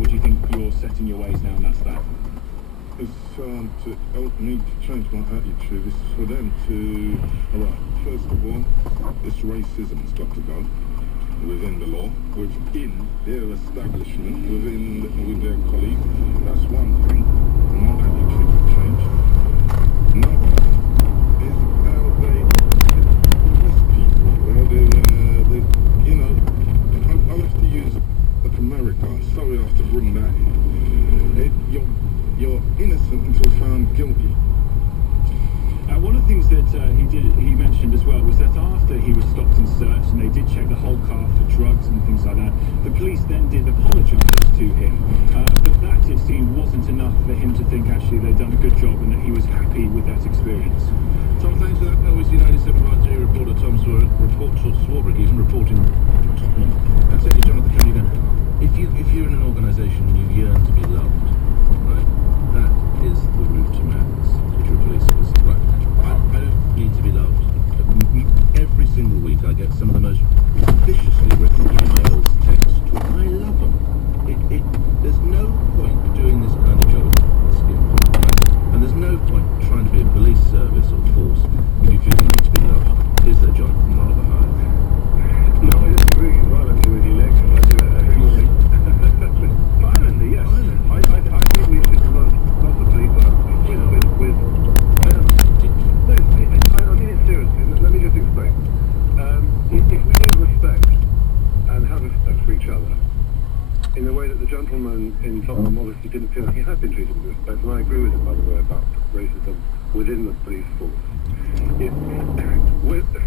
or do you think you're setting your ways now and that's that? It's to help me to change my attitude. It's for them to, alright, first of all, this racism's got to go within the law, within their establishment, with their colleagues. That's one thing. My attitude to change. Another is how they oppress people. How they you know, I'll have to use like America. Sorry I have to bring that in. You're innocent until found guilty. One of the things that he mentioned as well was that after he was stopped and searched and they did check the whole car for drugs and things like that, the police then did apologise to him. But that, it seemed, wasn't enough for him to think actually they'd done a good job and that he was happy with that experience. Tom, thanks for that. That was United 7 reporter Tom Swarbrick, even reporting from Tottenham. That's it, Jonathan Cunningham. If you're in an organisation and you yearn to be loved, right, that is the route to madness. If you're a police officer, right? I don't need to be loved. Every single week I get some of the most viciously written emails, texts. I love them. There's no point doing this kind of job at skill, right? And there's no point trying to be a police service or force if you feel you need to be loved. Here's their job from Oliver Hyde. No, I disagree violently with you, Nick. I do it every morning. Violently, yes. I think we should love the police with I mean it seriously. Let me just explain. If we don't respect and have respect for each other, in the way that the gentleman in Tottenham obviously didn't feel like he had been treated with respect, and I agree with him, by the way, about racism within the police force.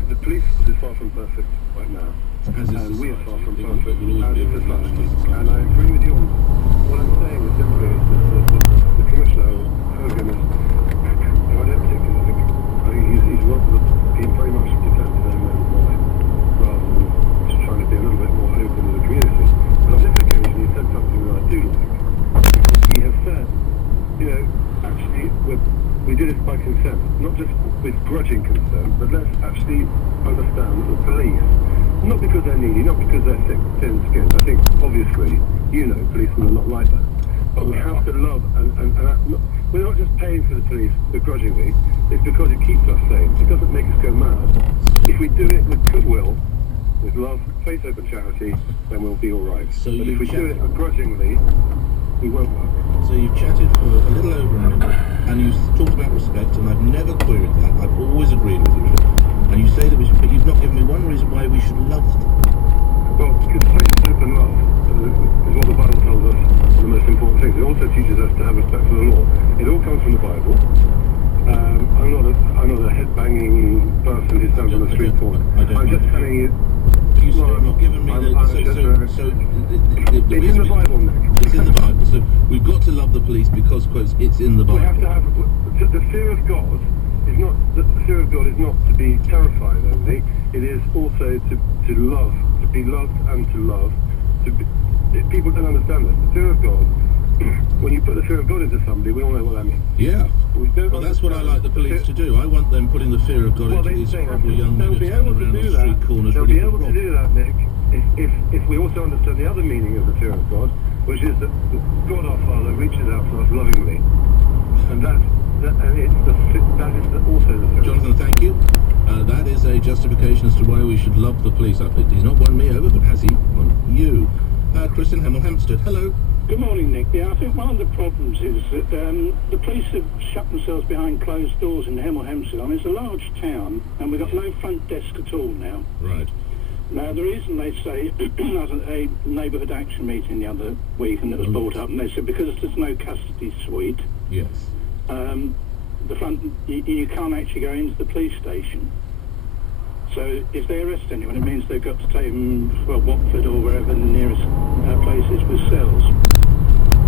The police is far from perfect right now, and we are far from perfect as a society. And I agree with you on that. What I'm saying is simply that the Commissioner, Hogan, is, I don't particularly think, I think he's very much defensive and why, rather than just trying to be a little bit more open to the community. But on this occasion, he said something that I do like. He has said, you know, actually, we do this by consent, not just with grudging consent, but let's actually understand that the police, not because they're needy, not because they're thick, thin-skinned. I think, obviously, you know, policemen are not like that. But we have to love, and we're not just paying for the police begrudgingly, it's because it keeps us sane. It doesn't make us go mad. If we do it with goodwill, with love, faith, hope and charity, then we'll be all right. But if we do it begrudgingly, we won't work. So you've chatted for a little over a minute, and you've talked about respect, and I've never queried that. I've always agreed with you. And you say that we should, but you've not given me one reason why we should love them. Well, because faith, hope and love is what the Bible tells us are the most important things. It also teaches us to have respect for the law. It all comes from the Bible. I'm not a head-banging person who stands on the street corner. I'm just telling you. You still have not given me it's in the Bible, Nick. It's in the Bible. So we've got to love the police because, quotes, it's in the Bible. We have to have the fear of God. The fear of God is not to be terrified only. It is also to love, to be loved and to love. People don't understand that. The fear of God. When you put the fear of God into somebody, we all know what that means. Yeah. Well, that's what I like the police to do. I want them putting the fear of God into these probably young men who stand around the street corners. They'll be able to do that, Nick, if we also understand the other meaning of the fear of God, which is that God our Father reaches out to us lovingly, and that is also the fear. Jonathan, thank you. That is a justification as to why we should love the police. He's not won me over, but has he won you? Chris in Hemel Hempstead, hello. Good morning, Nick. Yeah, I think one of the problems is that the police have shut themselves behind closed doors in Hemel Hempstead. I mean, it's a large town, and we've got no front desk at all now. Right. Now, the reason they say, there was a neighbourhood action meeting the other week, and it was brought up, and they said because there's no custody suite, yes, the front you can't actually go into the police station. So if they arrest anyone, it means they've got to take them to Watford or wherever the nearest place is with cells.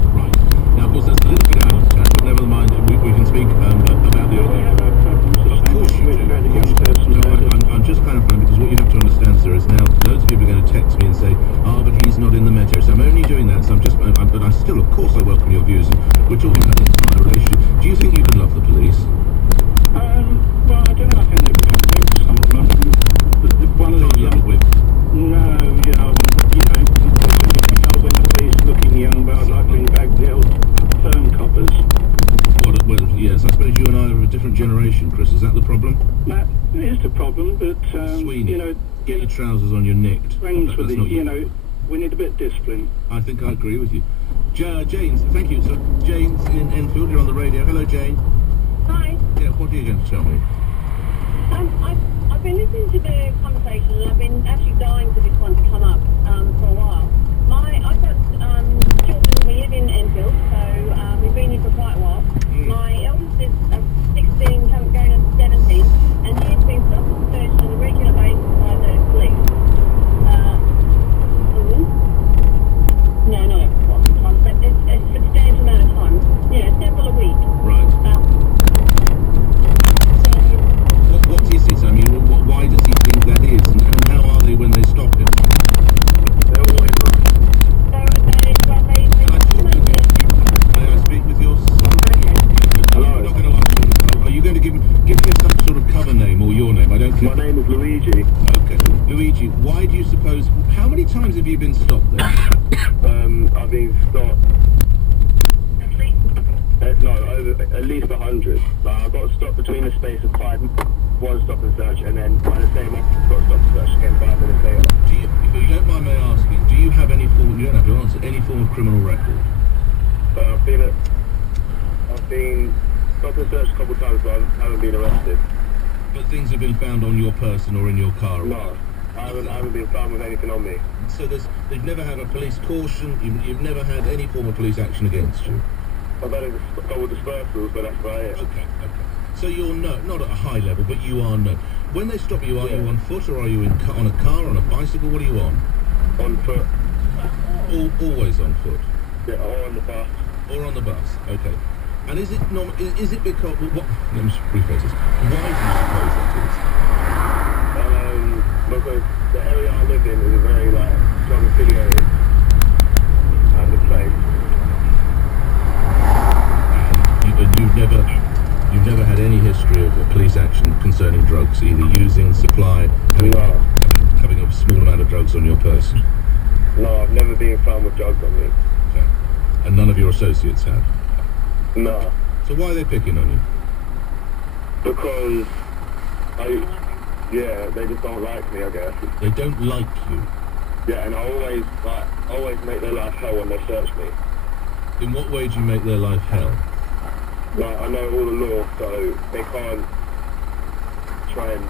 Right. Now, of course, that's a little bit out of time, but never mind, we can speak about the other. Of course you do. I'm just clarifying, because what you have to understand, sir, is now loads of people are going to text me and say, but he's not in the Met area. So I'm only doing that, so I'm just, but I still, of course, I welcome your views. We're talking about the entire relationship. Do you think you can love the police? Well, I don't know. I think they can some of them. One of the whip. No, when the police looking young, but I'd like a problem, but, Sweeney, you know... get your trousers on, you're nicked. Friends with That's the, not you know, we need a bit of discipline. I think I agree with you. James, thank you. So, James in Enfield, you're on the radio. Hello, Jane. Hi. Yeah, what are you going to tell me? I've been listening to the conversation and I've been actually dying for this one to come up for a while. I've got children, we live in Enfield, so we've been here for quite a while. My eldest is 16, going to 17, and he's been stopped and searched on a regular basis by the police. No, not every time, but it's a substantial amount of time. Several a week. Right. What is it? I mean, why does he think that is? And how are they when they stop him? They're always May I speak with your son? Hello. I'm not going to ask you. Are you going to give me some sort of cover name or your name? I don't care. My name is Luigi. Okay. Luigi, why do you suppose... How many times have you been stopped there? I've been stopped... at least 100. I got stopped between the space of 5, one stop and search, and then by the same officer got stopped and search again 5 minutes later. If you don't mind me asking, do you have any form... You don't have to answer any form of criminal record? I've been stopped and searched a couple of times, but I haven't been arrested. But things have been found on your person or in your car? No, I haven't been found with anything on me. So they've never had a police caution, you've never had any form of police action against you? I've had a couple of dispersals, but that's about it. Okay. So you're not at a high level, but you are known. When they stop you, are you on foot or are you on a car, on a bicycle? What are you on? On foot. Always on foot? Yeah, or on the bus. Or on the bus, okay. And is it because... let me rephrase this. Why do you suppose that is? Because the area I live in is a very, strong affiliated kind of place. You've never had any history of police action concerning drugs, either using, supply, having a small amount of drugs on your person? No, I've never been found with drugs on me. Okay. And none of your associates have? No. So why are they picking on you? Because they just don't like me, I guess. They don't like you? Yeah, and I always make their life hell when they search me. In what way do you make their life hell? I know all the law, so they can't try and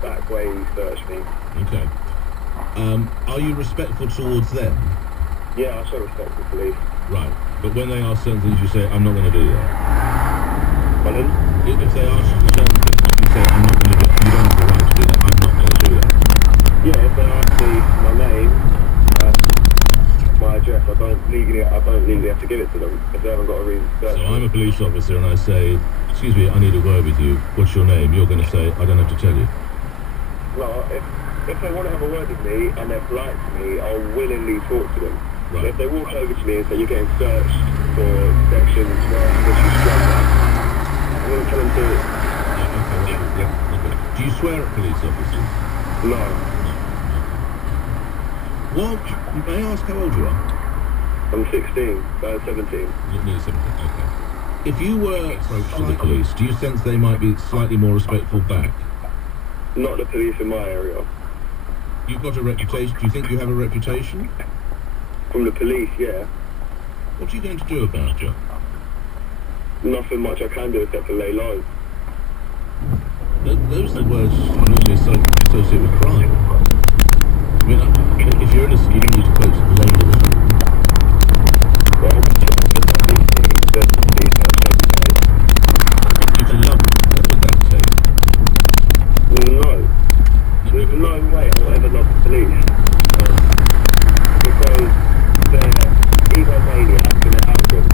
back way search me. Okay. Are you respectful towards them? Yeah, I show respect to the police. Right. But when they ask certain things, you say, I'm not going to do that. Pardon? If they ask you certain things, you say, I'm not going to do that. You don't have the right to do that. I'm not going to do that. Yeah, if they ask me my name, my address, I don't legally have to give it to them if they haven't got a reason to search. So I'm a police officer and I say, excuse me, I need a word with you. What's your name? You're going to say, I don't have to tell you. Well, if they want to have a word with me and they're polite to me, I'll willingly talk to them. Right. If they walk over to me and say, you're getting searched for sections where I'm I'm going to tell them to... Okay. Do you swear at police officers? No. Well, may I ask how old you are? I'm 16, 17. Nearly 17, okay. If you were approached to the police, do you sense they might be slightly more respectful back? Not the police in my area. You've got a reputation. Do you think you have a reputation? From the police, yeah. What are you going to do about it? Nothing much I can do except for lay low. Those are the words I normally associate with crime. I mean, if you're innocent, you don't need to quote the lay low. Well, you can love them. What would that take? No. There's no way I'll ever love the police. Because they're egomaniacs and they're arrogant.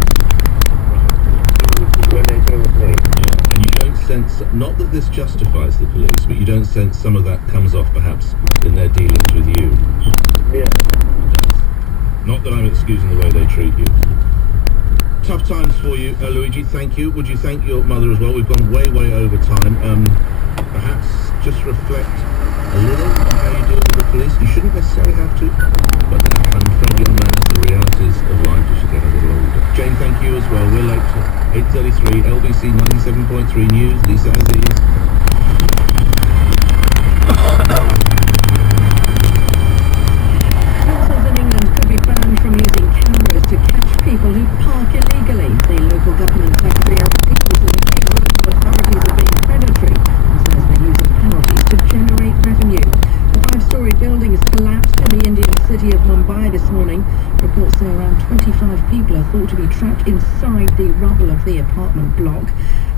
When they deal with me. Yeah. And you don't sense, not that this justifies the police, but you don't sense some of that comes off perhaps in their dealings with you. Yeah. Not that I'm excusing the way they treat you. Tough times for you, Luigi, thank you. Would you thank your mother as well? We've gone way over time. Perhaps just reflect a little on how you deal with the police. You shouldn't necessarily have to, but I'm afraid young man, the realities of life as you get a little older. Jane, thank you as well. We're late to 8:33, LBC 97.3 News, Lisa Aziz. city of Mumbai this morning. Reports say around 25 people are thought to be trapped inside the rubble of the apartment block.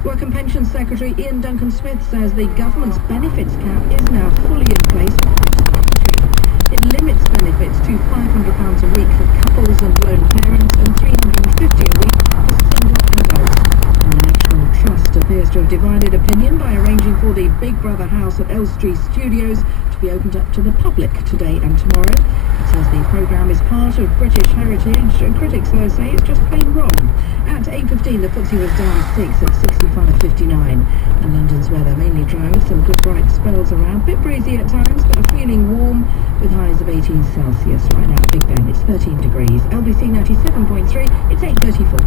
Work and Pensions Secretary Ian Duncan-Smith says the government's benefits cap is now fully in place across the country. It limits benefits to £500 a week for couples and lone parents and £350 a week for single adults. And the National Trust appears to have divided opinion by arranging for the Big Brother house at Elstree Studios to be opened up to the public today and tomorrow. It says the programme is part of British heritage. Critics, though, say it's just plain wrong. At 8:15, the FTSE was down 6 at 65.59. And London's weather mainly dry with some good bright spells around. Bit breezy at times, but feeling warm with highs of 18 Celsius. Right now, Big Ben, it's 13 degrees. LBC 97.3, it's 8:34.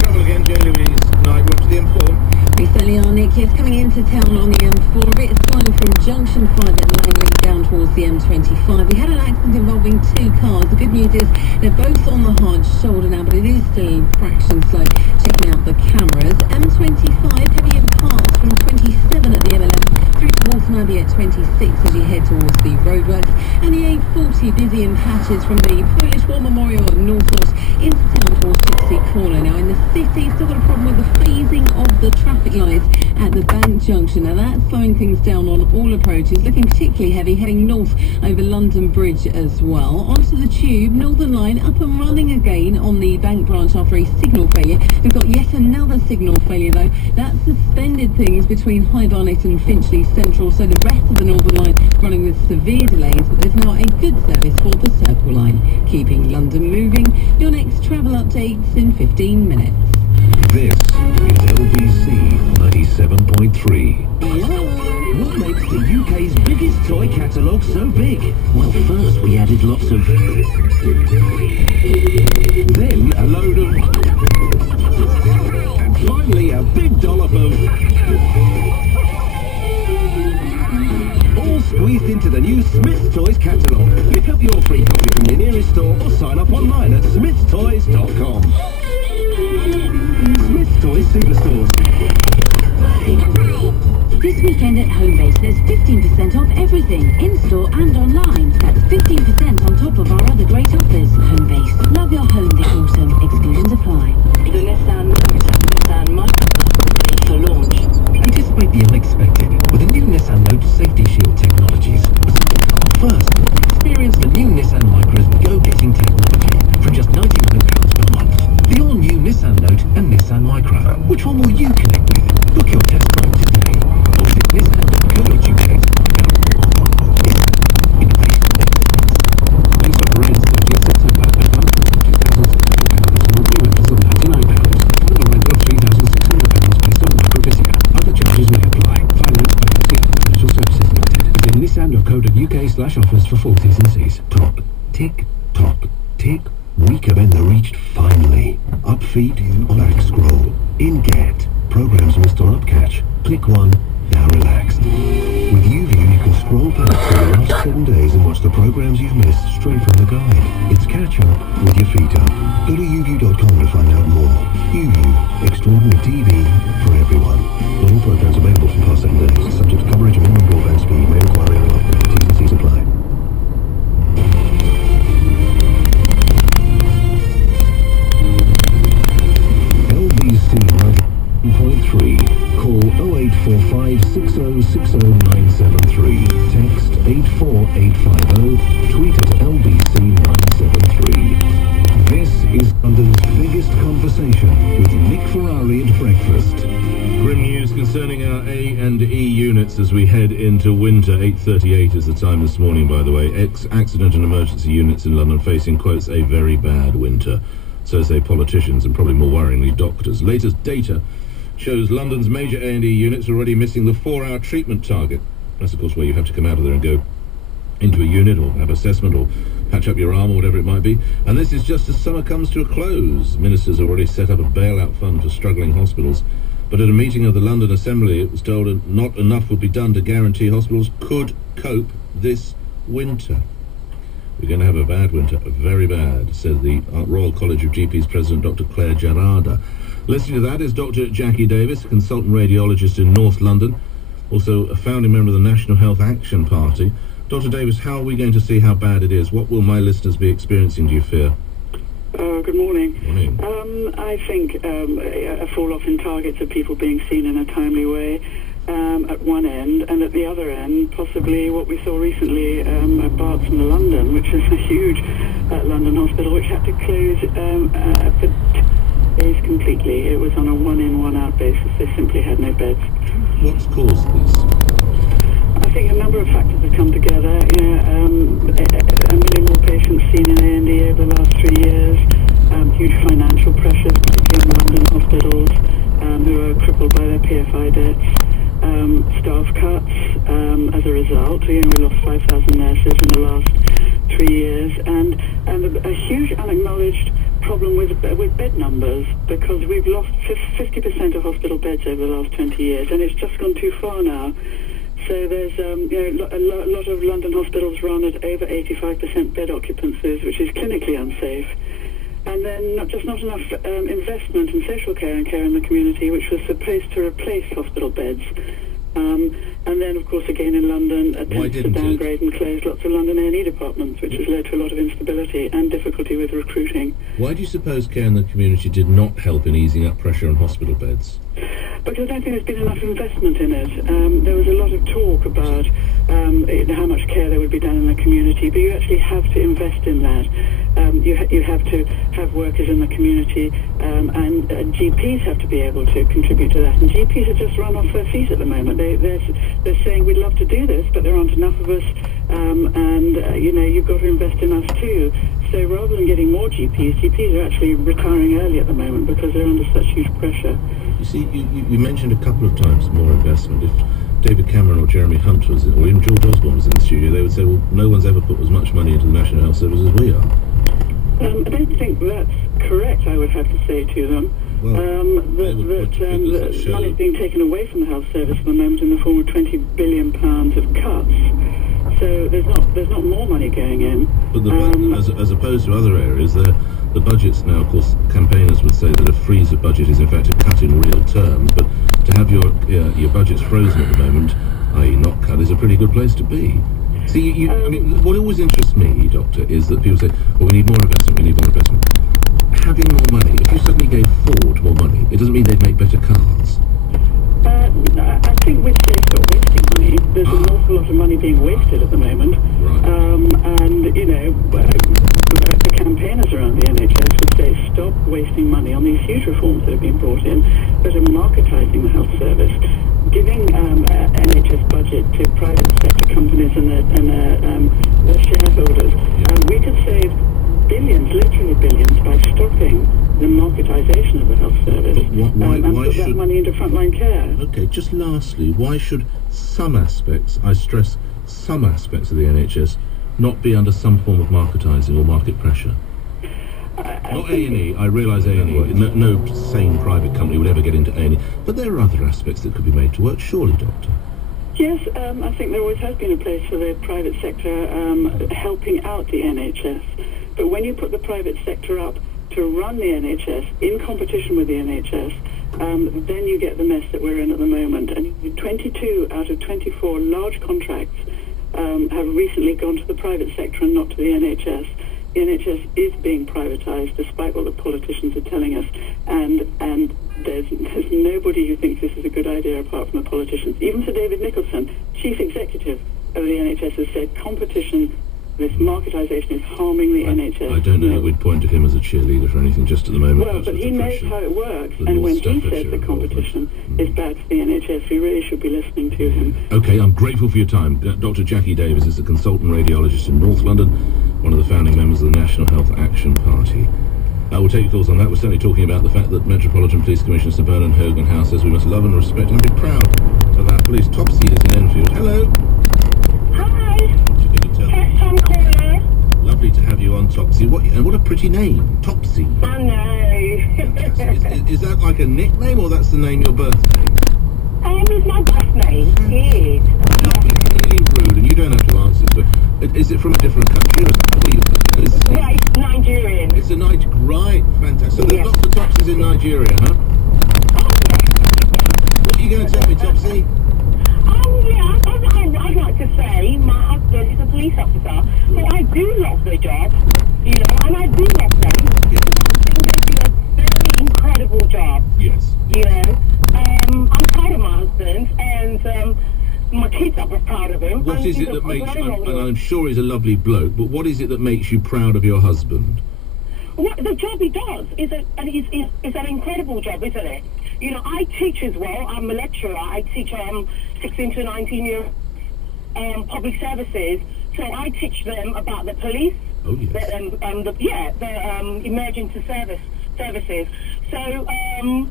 Travel again, J. Louise. Night, we're up to the M4. We certainly are, Nick. Yes, coming into town on the M4, a bit slow from Junction 5 at Langley down towards the M25. We had an accident involving two cars. The good news is they're both on the hard shoulder now, but it is still a fraction slow. Checking out the cameras. M25, heavy in parts from 27 at the M11 through to Walton Abbey at 26 as you head towards the roadworks. And the A40 busy in patches from the Polish War Memorial at Northwest into town towards Gypsy Corner. Now in the city, still got a problem with the phasing of the traffic lights at the Bank Junction. Now that's slowing things down on all approaches, looking particularly heavy heading north over London Bridge as well. Onto the Tube, Northern Line up and running again on the Bank branch after a signal failure. We've got yet another signal failure though. That suspended things between High Barnet and Finchley Central, so the rest of the Northern Line running with severe delays, but there's now a good service for the Circle Line, keeping London moving. Your next travel updates in 15 minutes. This is LBC 97.3. What makes the UK's biggest toy catalogue so big? Well, first we added lots of... then a load of... and finally a big dollop of... all squeezed into the new Smith's Toys catalogue. Pick up your free copy from your nearest store or sign up online at smithstoys.com. Smith's Toys Superstores. This weekend at Homebase, there's 15% off everything, in-store and online. That's 15% on top of our other great offers. Homebase. Love your home this autumn. Exclusions apply. The Nissan Micra for launch. Anticipate the unexpected with the new Nissan Note Safety Shield technologies. First, experience the new Nissan Micra's go-getting technology from just £99 per month. The all-new Nissan Note and Nissan Micra. Which one will you connect with? Book your test drive today. Or visit Nissan.co.uk. Innovation. Lease operates 30th September at £1,000 will be with us on £99. Final rental of £3,600 based on micro-Visia. Other charges may apply. Finance by MCL Financial Services Limited. Visit nissan.co.uk/offers for full T's and C's. Tock, tick, tock, tick. Week of Ender reached finally. Up feet, back scroll. In get. Programs missed on up catch. Click one, now relaxed. With UView you can scroll back through the last 7 days and watch the programs you've missed straight from the guide. It's catch up with your feet up. Go to uview.com to find out more. UView, extraordinary TV for everyone. Not all programs available from past 7 days. Subject to coverage and minimum broadband speed. May require an upgrade. T's and C's apply. LBC 90.3. Call 0845 6060973. Text 84850. Tweet at LBC973. This is London's biggest conversation with Nick Ferrari at breakfast. Grim news concerning our A and E units as we head into winter. 8:38 is the time this morning, by the way. Accident and emergency units in London facing, quotes, a very bad winter. So say politicians and probably more worryingly doctors. Latest data shows London's major A&E units are already missing the 4-hour treatment target. That's of course where you have to come out of there and go into a unit or have assessment or patch up your arm or whatever it might be. And this is just as summer comes to a close. Ministers have already set up a bailout fund for struggling hospitals. But at a meeting of the London Assembly, it was told that not enough would be done to guarantee hospitals could cope this winter. We're going to have a bad winter, very bad, said the Royal College of GPs President Dr. Claire Gerarda. Listening to that is Dr. Jackie Davis, a consultant radiologist in North London, also a founding member of the National Health Action Party. Dr. Davis, how are we going to see how bad it is? What will my listeners be experiencing, do you fear? Good morning. Morning. I think a fall-off in targets of people being seen in a timely way at one end, and at the other end, possibly what we saw recently at Barts in London, which is a huge London hospital, which had to close for days completely. It was on a one-in, one-out basis. They simply had no beds. What's caused this? I think a number of factors have come together. A million more patients seen in A&E over the last 3 years, huge financial pressures, particularly in London hospitals, who are crippled by their PFI debts, staff cuts as a result. We lost 5,000 nurses in the last 3 years, and a huge unacknowledged problem with bed numbers, because we've lost 50% of hospital beds over the last 20 years, and it's just gone too far now. So there's a lot of London hospitals run at over 85% bed occupancies, which is clinically unsafe. And then not enough investment in social care and care in the community, which was supposed to replace hospital beds. And then, of course, again in London, attempts to downgrade and close lots of London A&E departments, which has led to a lot of instability and difficulty with recruiting. Why do you suppose care in the community did not help in easing up pressure on hospital beds? Because I don't think there's been enough investment in it. There was a lot of talk about how much care there would be done in the community, but you actually have to invest in that. You have to have workers in the community, and GPs have to be able to contribute to that. And GPs are just run off their feet at the moment. They're saying, we'd love to do this, but there aren't enough of us, you've got to invest in us too. So rather than getting more GPs are actually retiring early at the moment because they're under such huge pressure. You see, you mentioned a couple of times more investment. If David Cameron or Jeremy Hunt was, or even George Osborne was in the studio, they would say, well, no one's ever put as much money into the National Health Service as we are. I don't think that's correct, I would have to say to them. That money's being taken away from the health service at the moment in the form of £20 billion of cuts. So there's not more money going in. But as opposed to other areas, the budgets now, of course, campaigners would say that a freeze of budget is in fact a cut in real terms, but to have your budgets frozen at the moment, i.e. not cut, is a pretty good place to be. See, I mean, what always interests me, Doctor, is that people say, well, we need more investment, we need more investment. Having more money, if you suddenly gave Ford more money, it doesn't mean they'd make better cars. I think we'd say stop wasting money. There's an awful lot of money being wasted at the moment. Right. The campaigners around the NHS would say stop wasting money on these huge reforms that have been brought in that are marketising the health service, giving NHS budget to private sector companies and their shareholders. We could save billions, literally billions, by stopping the marketisation of the health service and put that money into frontline care. Okay, just lastly, why should some aspects, I stress some aspects of the NHS, not be under some form of marketising or market pressure? Not A&E, I realise A&E, no sane private company would ever get into A&E, but there are other aspects that could be made to work, surely, Doctor? Yes, I think there always has been a place for the private sector helping out the NHS. But when you put the private sector up to run the NHS in competition with the NHS, then you get the mess that we're in at the moment. And 22 out of 24 large contracts have recently gone to the private sector and not to the NHS. The NHS is being privatised, despite what the politicians are telling us, and there's nobody who thinks this is a good idea apart from the politicians. Even Sir David Nicholson, Chief Executive of the NHS, has said competition, this marketisation, is harming the NHS. I don't know that we'd point to him as a cheerleader for anything just at the moment. Well, but he knows how it works, and when he says the competition is bad for the NHS, we really should be listening to him. Okay, I'm grateful for your time. Dr. Jackie Davis is a consultant radiologist in North London, one of the founding members of the National Health Action Party. We'll take your calls on that. We're certainly talking about the fact that Metropolitan Police Commissioner Sir Vernon Hogan House says we must love and respect and be proud of our police. Topsy is in Enfield. Hello. Hi. What you going to tell me? Tom calling. Lovely to have you on, Topsy. And what a pretty name, Topsy. I know. Is that like a nickname, or that's the name your birthday? It's my birth name. It is. Really rude, and you don't have to answer to it. Is it from a different country? Yeah, it's Nigerian. It's a right, fantastic. So there's lots of Topsies in Nigeria, huh? Oh, yeah. What are you going to tell me, Topsy? I'd like to say my husband is a the job, you know, and I do love them. I think they do a very incredible job. Yes. You know, I'm proud of my husband, and my kids are proud of him. What is it that makes you, and I'm sure he's a lovely bloke, but what is it that makes you proud of your husband? Well, the job he does is an incredible job, isn't it? You know, I teach as well. I'm a lecturer. I teach 16 to 19-year public services. So I teach them about the police, the emergency services. So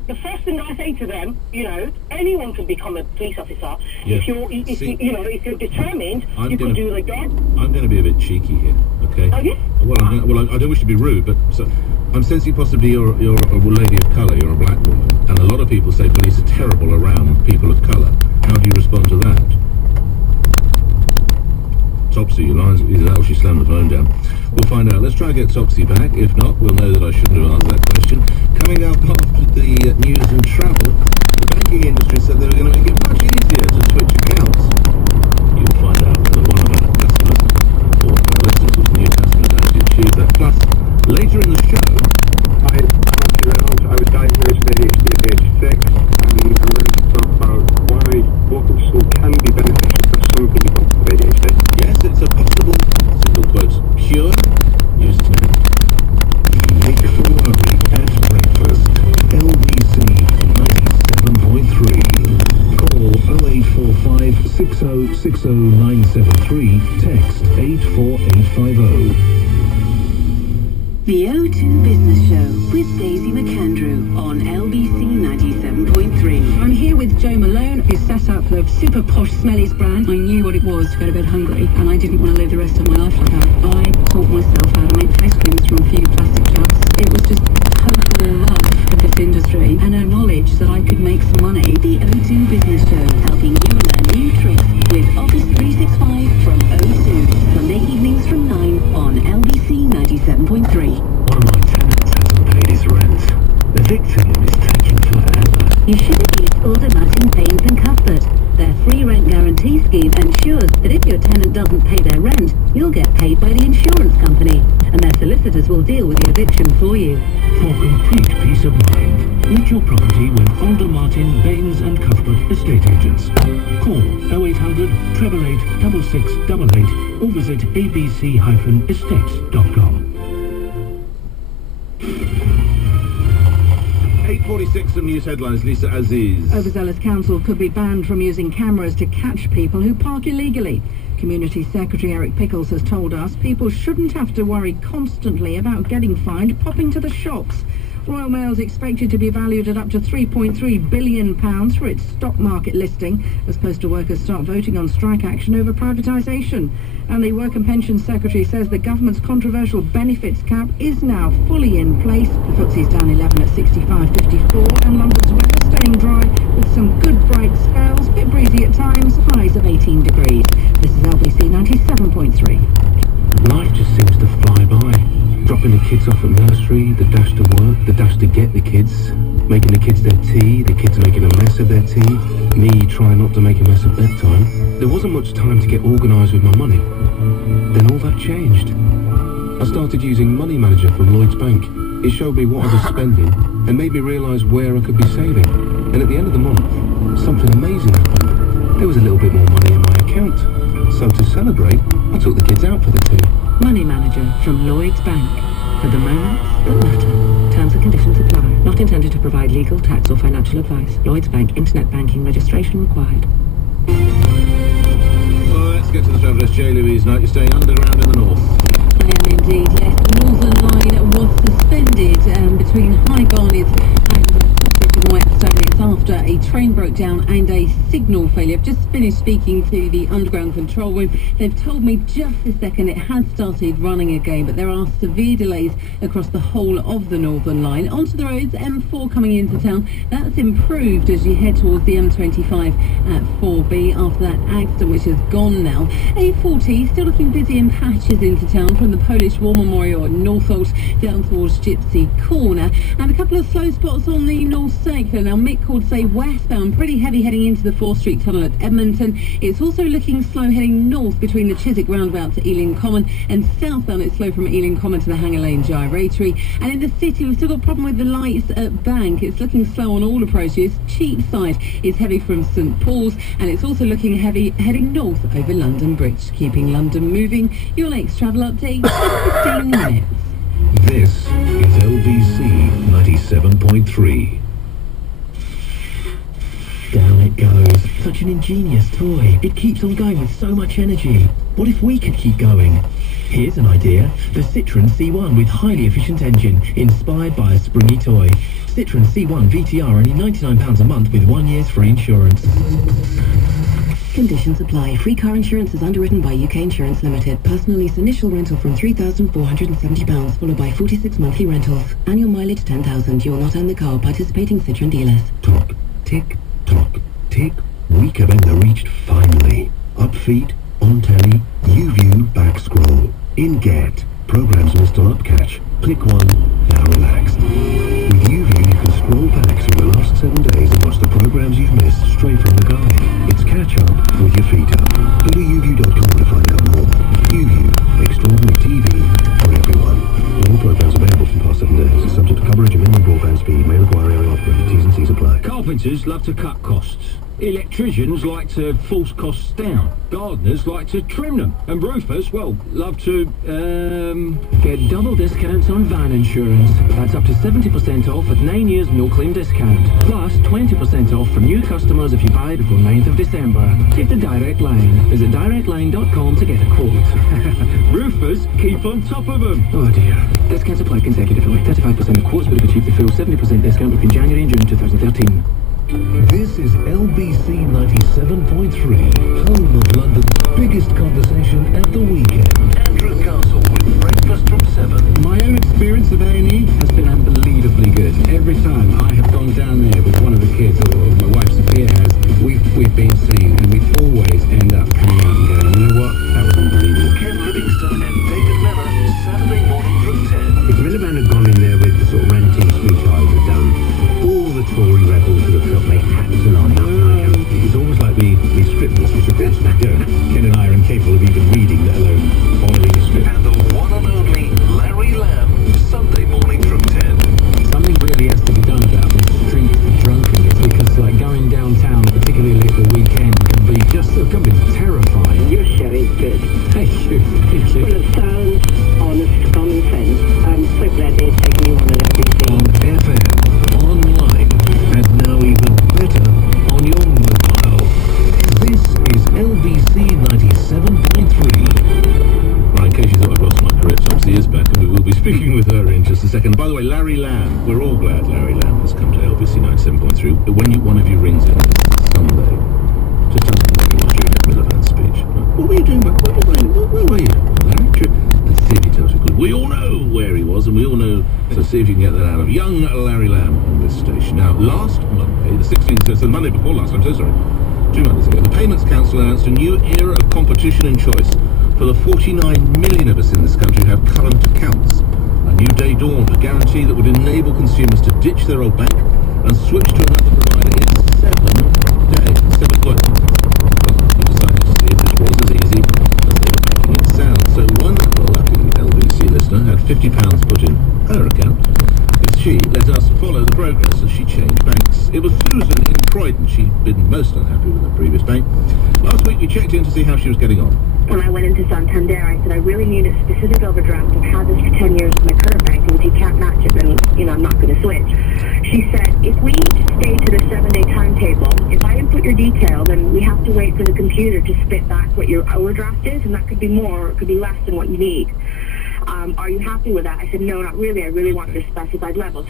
the first thing I say to them, you know, anyone can become a police officer. Yes. If you're determined, you can do the job. I'm going to be a bit cheeky here, okay? Oh, yes? Well, I don't wish to be rude, but I'm sensing possibly you're a lady of colour, you're a black woman, and a lot of people say police are terrible around people of colour. How do you respond to that? Topsy, your lines, is that or she slammed the phone down? We'll find out. Let's try and get Topsy back. If not, we'll know that I shouldn't have answered that question. Coming up after the news and travel, the banking industry said they were going to make it much easier to switch accounts. You'll find out that one of our customers, or our listeners of the New Testament, actually achieved that. Plus, later in the show, I was diagnosed with ADHD at age 6, and I'm going to talk about why walking to school can be beneficial for some people with ADHD. yes, it's a possible, single quotes, cure. News tonight. Make for work and breakfast. LBC 97.3. Call 0845 6060 973. Text 84850. The O2 Business Show with Daisy McAndrew on LBC 97.3. I'm here with Joe Malone, who set up the super posh Smellies brand. I knew what it was to go to bed hungry, and I didn't want to live the rest of my life like that. I taught myself how to make face creams from a few plastic jugs. It was just total love of this industry and a knowledge that I could make some money. The O2 Business Show, helping you learn new tricks with Office 365 from O2. Sunday evenings from 9 on LBC 97.3. One of my tenants hasn't paid his rent. The victim is taking forever. You shouldn't use Martin, Baines and Cuthbert. Their free rent guarantee scheme ensures that if your tenant doesn't pay their rent, you'll get paid by the insurance company, and their solicitors will deal with the eviction for you. For complete peace of mind, let your property with Alder Martin, Baines and Cuthbert estate agents. Call 0800 888 6688 or visit abc-estates.com. 8:46, some news headlines. Lisa Aziz. Overzealous council could be banned from using cameras to catch people who park illegally. Community Secretary Eric Pickles has told us people shouldn't have to worry constantly about getting fined popping to the shops. Royal Mail is expected to be valued at up to £3.3 billion for its stock market listing as postal workers start voting on strike action over privatisation. And the Work and Pensions Secretary says the government's controversial benefits cap is now fully in place. The FTSE's down 11 at 65.54, and London's weather staying dry with some good bright spells, bit breezy at times, highs of 18 degrees. This is LBC 97.3. Life just seems to fly by. Dropping the kids off at nursery, the dash to work, the dash to get the kids, making the kids their tea, the kids making a mess of their tea, me trying not to make a mess at bedtime. There wasn't much time to get organised with my money. Then all that changed. I started using Money Manager from Lloyds Bank. It showed me what I was spending and made me realise where I could be saving. And at the end of the month, something amazing happened. There was a little bit more money in my account. So to celebrate, I took the kids out for the tea. Money Manager from Lloyds Bank. For the moments that matter. Terms and conditions apply. Not intended to provide legal, tax or financial advice. Lloyds Bank Internet Banking registration required. Well, let's get to the Traveller's J. Louise Knight. You're staying underground in the north. I am indeed, yes. The Northern Line was suspended between High Barnet and Whetstone. It's after a train broke down and a signal failure. I've just finished speaking to the underground control room. They've told me just a second it has started running again, but there are severe delays across the whole of the Northern Line. Onto the roads, M4 coming into town. That's improved as you head towards the M25 at 4B after that accident, which is gone now. A40 still looking busy in patches into town from the Polish War Memorial at Northolt down towards Gypsy Corner. And a couple of slow spots on the North Circular. Now, Mick called say westbound, pretty heavy heading into the 4th Street Tunnel at Edmonton. It's also looking slow heading north between the Chiswick roundabout to Ealing Common, and southbound it's slow from Ealing Common to the Hanger Lane Gyratory. And in the city, we've still got a problem with the lights at Bank. It's looking slow on all approaches. Cheapside is heavy from St Paul's, and it's also looking heavy heading north over London Bridge. Keeping London moving. Your next travel update in 15 minutes. This is LBC 97.3. Down it goes. Such an ingenious toy. It keeps on going with so much energy. What if we could keep going? Here's an idea. The Citroën C1 with highly efficient engine, inspired by a springy toy. Citroën C1 VTR, only £99 a month with 1 year's free insurance. Conditions apply. Free car insurance is underwritten by UK Insurance Limited. Personal lease initial rental from £3,470, followed by 46 monthly rentals. Annual mileage 10,000. You will not own the car. Participating Citroën dealers. Tock, tick, tock, tick. Week of Ender reached finally. Up feet, on telly, U-view, back scroll. In get. Programs missed on upcatch. Click 1, now relaxed. With U-view you can scroll back through the last 7 days and watch the programs you've missed straight from the guide. It's catch up with your feet up. Go to uview.com to find out more. U-view, extraordinary TV for everyone. All programs available from past 7 days. Subject to coverage and minimum broadband speed. May require area upgrade. T's and C's apply. Carpenters love to cut costs. Electricians like to force costs down. Gardeners like to trim them. And roofers, well, love to, get double discounts on van insurance. That's up to 70% off at 9 years no claim discount. Plus 20% off for new customers if you buy before 9th of December. Take the Direct Line. Visit directline.com to get a quote. Roofers keep on top of them. Oh dear. Discounts apply consecutively. 35% of quotes would have achieved the full 70% discount between January and June 2013. This is LBC 97.3, home of London's biggest conversation at the weekend. Andrew Castle with Breakfast from 7. My own experience of A&E has been unbelievably good. Every time I have gone down there with one of the kids, or my wife Sophia has, we've been seen, and we always end up coming out and going, you know what, that was unbelievable. Ken Livingstone and David Miller, Saturday morning from 10. If Miliband had gone in there with the sort of ranting speech I would have done, all the Tory rebels would have felt they had to line up. It's almost like we stripped this which of course we don't. Ken and I are incapable of even reading, let alone following a script. And the one and only Larry Lamb, Sunday morning from 10. Something really has to be done about this street drunkenness, because like going downtown, particularly late the weekend, can be terrifying. Your show is good. Thank you. Full of sound, honest, common sense. I'm so glad they've taken you on at LBC. On FM, online, and now even better on your mobile. This is LBC 97.3. Right, in case you thought I'd lost my career, Chelsea is back, and we will be speaking with her in just a second. By the way, Larry Lamb, we're all glad Larry Lamb has come to LBC 97.3. When one of you rings in this Sunday, just tell us what you was during that Miliband speech. What were you doing? Where were you, Larry? Let's see if he tells you. Because we all know where he was, and we all know, so see if you can get that out of young Larry Lamb on this station. Now, last Monday, the 16th, it's the Monday before last, I'm so sorry, 2 Mondays ago, the Payments Council announced a new era of competition and choice for the 49 million of us in this country who have current accounts. A new day dawned, a guarantee that would enable consumers to ditch their old bank and switch to another provider in 7 days. 7 words. Well, we decided to see if this was as easy as they were making it sound. So one lucky LBC listener had £50 put in her account, as she let us follow the progress as she changed banks. It was Susan in Croydon. She'd been most unhappy with her previous bank. Last week we checked in to see how she was getting on. When I went into Santander, I said, I really need a specific overdraft. I've had this for 10 years with my current bank, and if you can't match it, then, I'm not going to switch. She said, if we stay to the 7-day timetable, if I input your detail, then we have to wait for the computer to spit back what your overdraft is, and that could be more, or it could be less than what you need. Are you happy with that? I said, no, not really. I really want the specified levels.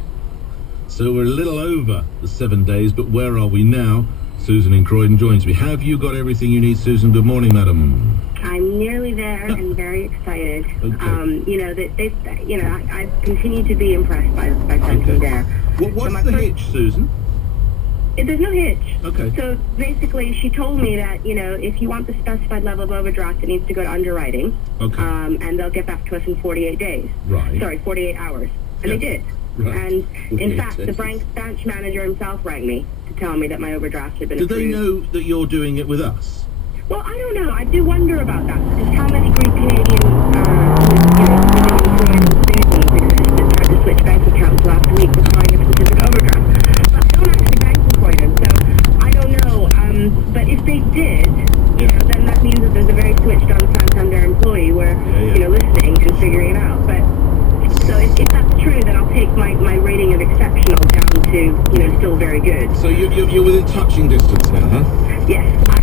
So we're a little over the 7 days, but where are we now? Susan in Croydon joins me. Have you got everything you need, Susan? Good morning, madam. I'm nearly there and very excited. Okay. I've continued to be impressed by Santander. What's the hitch, Susan? There's no hitch. Okay. So basically, she told me that, if you want the specified level of overdraft, it needs to go to underwriting. Okay. And they'll get back to us in 48 days. Right. Sorry, 48 hours. And they did. And in Weird fact, the Texas. branch manager himself rang me to tell me that my overdraft had been Do they approved. know that you're doing it with us? Well, I don't know. I do wonder about that. Just how many Greek Canadian, students that tried to switch bank accounts last week to find a specific overdraft. But I don't actually bank with Croydon, so I don't know. But if they did, then that means that there's a very switched on Santander employee where, listening and figuring it out. But so if that's true, then I'll take my rating of exceptional down to, still very good. So you're within touching distance now, huh? Yes, I've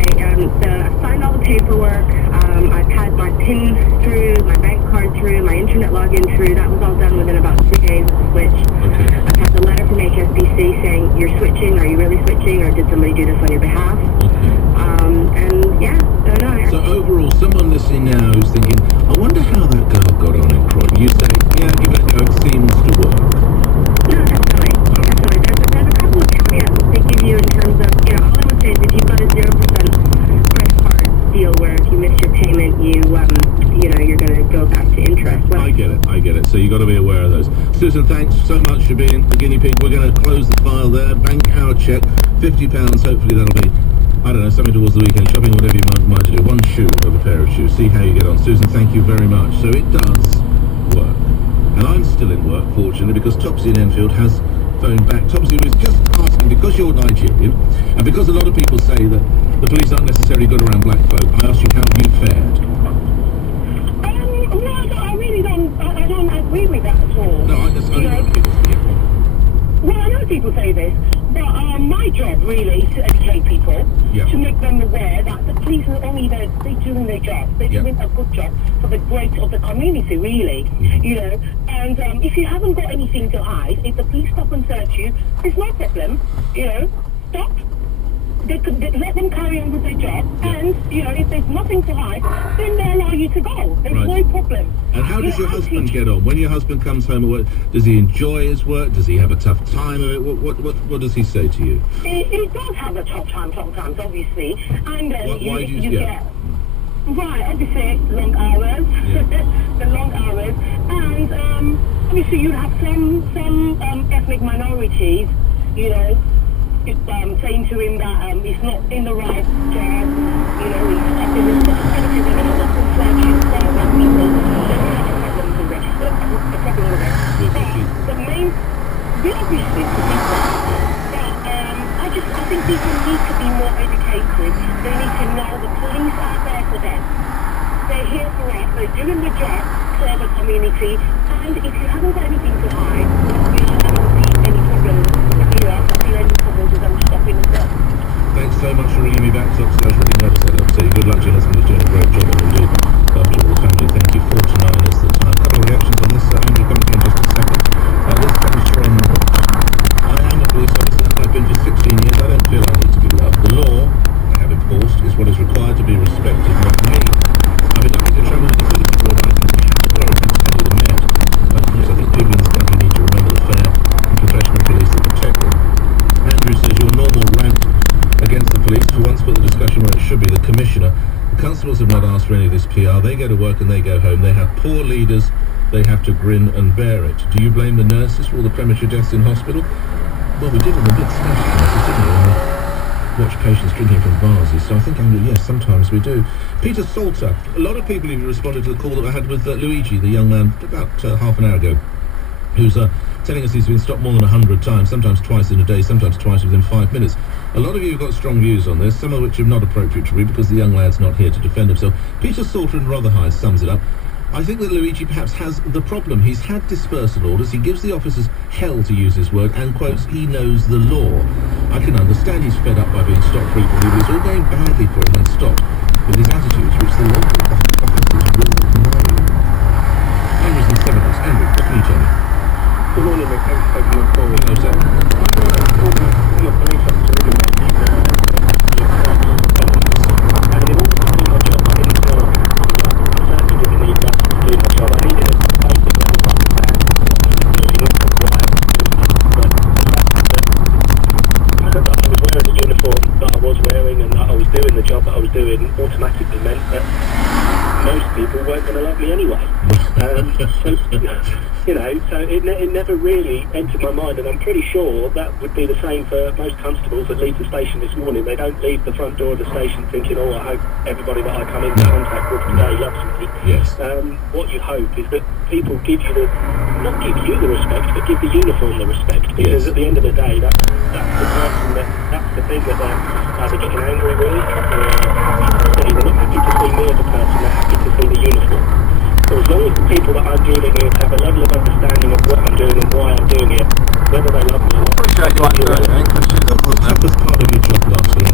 signed all the paperwork. I've had my PIN through, my bank card through, my internet login through. That was all done within about 3 days of the switch. Okay. I've had the letter from HSBC saying, you're switching, are you really switching, or did somebody do this on your behalf? And yeah, I don't know. So overall, someone listening now who's thinking, I wonder how that girl got on in Croydon. You say, yeah, give it a go, it seems to work. No, definitely. There's a couple of caveats that they give you in terms of, all I would say is if you've got a 0% credit card deal where if you miss your payment, you're going to go back to interest. Well, I get it. So you've got to be aware of those. Susan, thanks so much for being the guinea pig. We're going to close the file there. Bank our check, £50. Hopefully that'll be, I don't know, something towards the weekend shopping, whatever you might do. One shoe of a pair of shoes. See how you get on. Susan, thank you very much. So it does work. And I'm still in work, fortunately, because Topsy in Enfield has phoned back. Topsy was just asking, because you're Nigerian, and because a lot of people say that the police aren't necessarily good around black folk, I asked you how you fared. I don't agree with that at all. No, I just only want people to hear. Well, I know people say this, but my job really is to educate people, to make them aware that the police are only there, they're doing their job. They're doing a good job for the great of the community, really, And if you haven't got anything to hide, if the police stop and search you, there's no problem, stop. They let them carry on with their job, and, if there's nothing to hide, then they allow you to go. There's no problem. And how does your husband get on? When your husband comes home at work, does he enjoy his work? Does he have a tough time of it? What does he say to you? He does have a tough time sometimes, obviously. And why do you get... Right, obviously, long hours. The long hours. And obviously you have some ethnic minorities, saying to him that he's not in the right job, he's up in the country, they're going to look and search him, some black people, they're going to have problems with register, the problem with it. The main, obviously, to be I think people need to be more educated. They need to know the police are there for them. They're here for us, they're doing the job for the community, and if you haven't got anything to hide, I don't see any problems. Thanks so much for ringing me back, Topsy. I was really nervous about that. So good luck to your husband. He's doing a great job, and indeed, after all, the family. Thank you. 4 to 9 is the time. A couple of reactions on this. Andrew coming in just a second. This comes from, I am a police officer. I've been for 16 years. I don't feel I need to be loved. The law I have enforced is what is required to be respected, not me. I've been lucky to travel with the city before, but I can categorically tell you the met. Of course, I think people in this country need to remember the fair and professional police that protect them. Andrew says your normal rant against the police for once put the discussion where it should be. The commissioner, the constables have not asked for any of this PR. They go to work and they go home. They have poor leaders. They have to grin and bear it. Do you blame the nurses for all the premature deaths in hospital? Well, we did in the mid-snatch cases, didn't we? Watch patients drinking from vases. So I think, Andrew, yes, sometimes we do. Peter Salter. A lot of people have responded to the call that I had with Luigi, the young man, about half an hour ago, who's telling us he's been stopped more than 100 times, sometimes twice in a day, sometimes twice within 5 minutes. A lot of you have got strong views on this, some of which are not appropriate to read because the young lad's not here to defend himself. Peter Salter in Rotherhithe sums it up. I think that Luigi perhaps has the problem. He's had dispersal orders, he gives the officers hell, to use his word, and quotes, he knows the law. I can understand he's fed up by being stopped frequently, but it's all going badly for him when stopped with his attitudes, which the local officers will know. Andrew's in Seminars. Andrew, what can you tell me? Good morning, Nick. Thanks for taking my call. Hello, sir. I'm a police officer in the and in order to do my job, I didn't know exactly what I need that to do my job. I needed a basic level of but the fact that I was wearing the uniform that I was wearing and that I was doing the job that I was doing automatically meant that most people weren't going to love me anyway. So it never really entered my mind, and I'm pretty sure that would be the same for most constables that leave the station this morning. They don't leave the front door of the station thinking, oh, I hope everybody that I come into contact with today loves me. Yes. What you hope is that people give you not give you the respect, but give the uniform the respect, because at the end of the day, that's the person that's the thing that they're either getting angry with, or they're not happy to see me as a person, they're happy to see the uniform. So as long as the people that I'm dealing with have a level of understanding of what I'm doing and why I'm doing it, whether they love me or not. Appreciate you actually, I think. That was part of your job last week.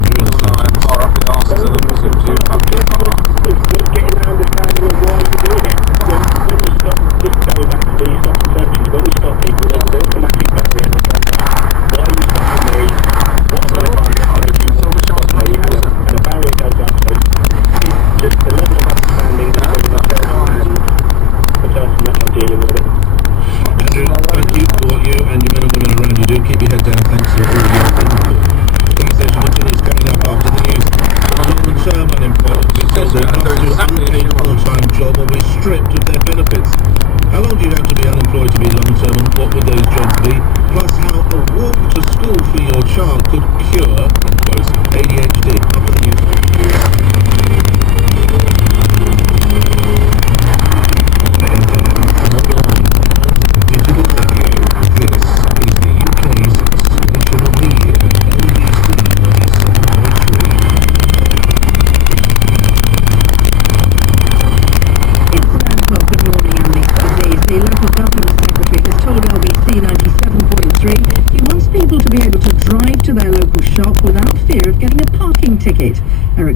Far up the arse of the Muslims, you fucking It's getting an understanding of why you're doing it. When you stop, just going back to the stop and searches, when we stop people, there's an automatic barrier at the front door. Why are you stopping me? What am I trying to say? And a barrier goes up. So it's just the level of understanding between myself and the person that I'm dealing with. Andrew, thank you for what you and your men and women around you do. Keep your head down. Thanks for all your input. The conversation continues coming up after the news. Long-term unemployed will be told they must do an unpaid full-time job or be stripped of their benefits. How long do you have to be unemployed to be long-term, and what would those jobs be? Plus how a walk to school for your child could cure, in quotes, ADHD. After the news.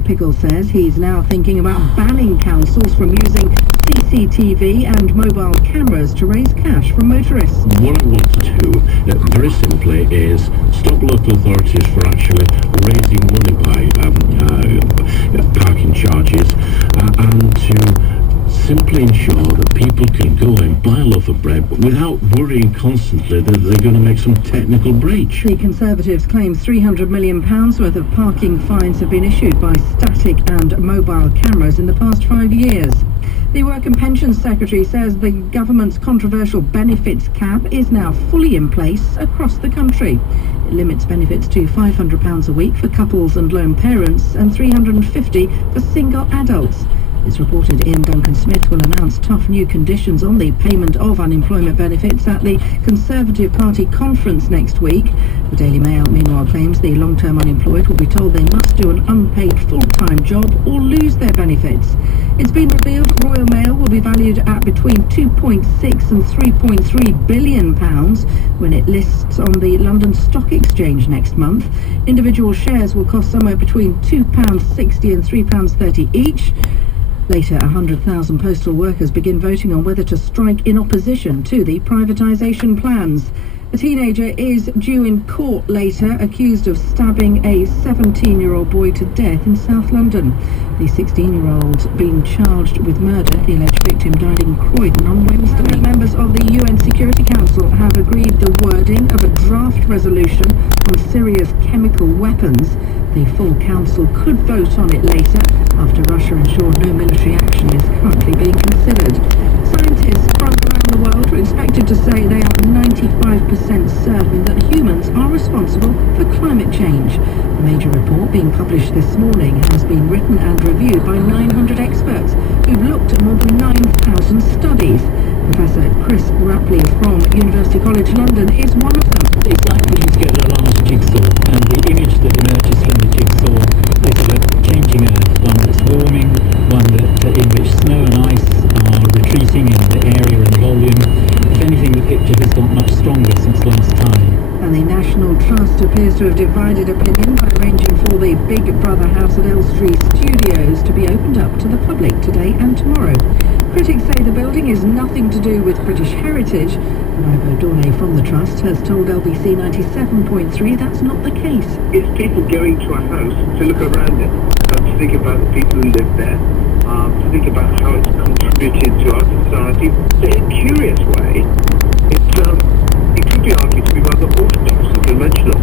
Pickle says he's now thinking about banning councils from using CCTV and mobile cameras to raise cash from motorists. What I want to do, very simply, is stop local authorities for actually raising money by parking charges and to simply ensure that people can go and buy a loaf of bread without worrying constantly that they're going to make some technical breach. The Conservatives claim £300 million worth of parking fines have been issued by static and mobile cameras in the past 5 years. The Work and Pensions Secretary says the government's controversial benefits cap is now fully in place across the country. It limits benefits to £500 a week for couples and lone parents and $350 for single adults. It's reported Ian Duncan-Smith will announce tough new conditions on the payment of unemployment benefits at the Conservative Party conference next week. The Daily Mail, meanwhile, claims the long-term unemployed will be told they must do an unpaid full-time job or lose their benefits. It's been revealed Royal Mail will be valued at between £2.6 and £3.3 billion when it lists on the London Stock Exchange next month. Individual shares will cost somewhere between £2.60 and £3.30 each. Later, 100,000 postal workers begin voting on whether to strike in opposition to the privatisation plans. A teenager is due in court later, accused of stabbing a 17-year-old boy to death in South London. The 16-year-old being charged with murder. The alleged victim died in Croydon on Wednesday. Members of the UN Security Council have agreed the wording of a draft resolution on Syria's chemical weapons. The full council could vote on it later after Russia ensured no military action is currently being considered. Scientists from around the world are expected to say they are 95% certain that humans are responsible for climate change. A major report being published this morning has been written and reviewed by 900 experts who've looked at more than 9,000 studies. Professor Chris Rapley from University College London is one of them. It's like putting together a large jigsaw, and the image that emerges from the jigsaw is of a changing Earth, one that's warming, one in which snow and ice are retreating in the area and volume. If anything, the picture has got much stronger since last time. And the National Trust appears to have divided opinion by arranging for the Big Brother house at Elstree Studios to be opened up to the public today and tomorrow. Critics say the building is nothing to do with British heritage. And Ivo Dornay from the Trust has told LBC 97.3 that's not the case. It's people going to a house to look around it, to think about the people who live there, to think about how it's contributed to our society. So in a curious way, it could be argued to be rather orthodox and conventional.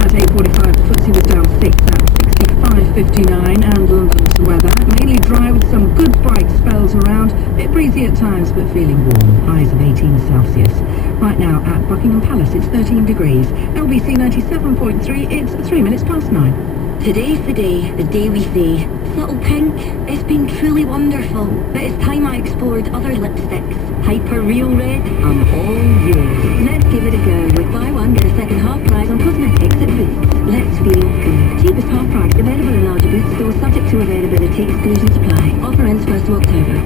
At 8:45, FTSE was down 6 at 65.59 and London's weather, mainly dry with some good bright spells around. A bit breezy at times, but feeling warm. Highs of 18 Celsius. Right now at Buckingham Palace, it's 13 degrees. LBC 97.3, it's 3 minutes past 9. Today's the day we say, subtle pink, it's been truly wonderful, but it's time I explored other lipsticks. Hyper Real Red, I'm all yours. Let's give it a go with buy one, get a second half price on cosmetics at Boots. Let's feel good. Cheapest half price available in larger Boots stores subject to availability, exclusions apply. Offer ends 1st of October.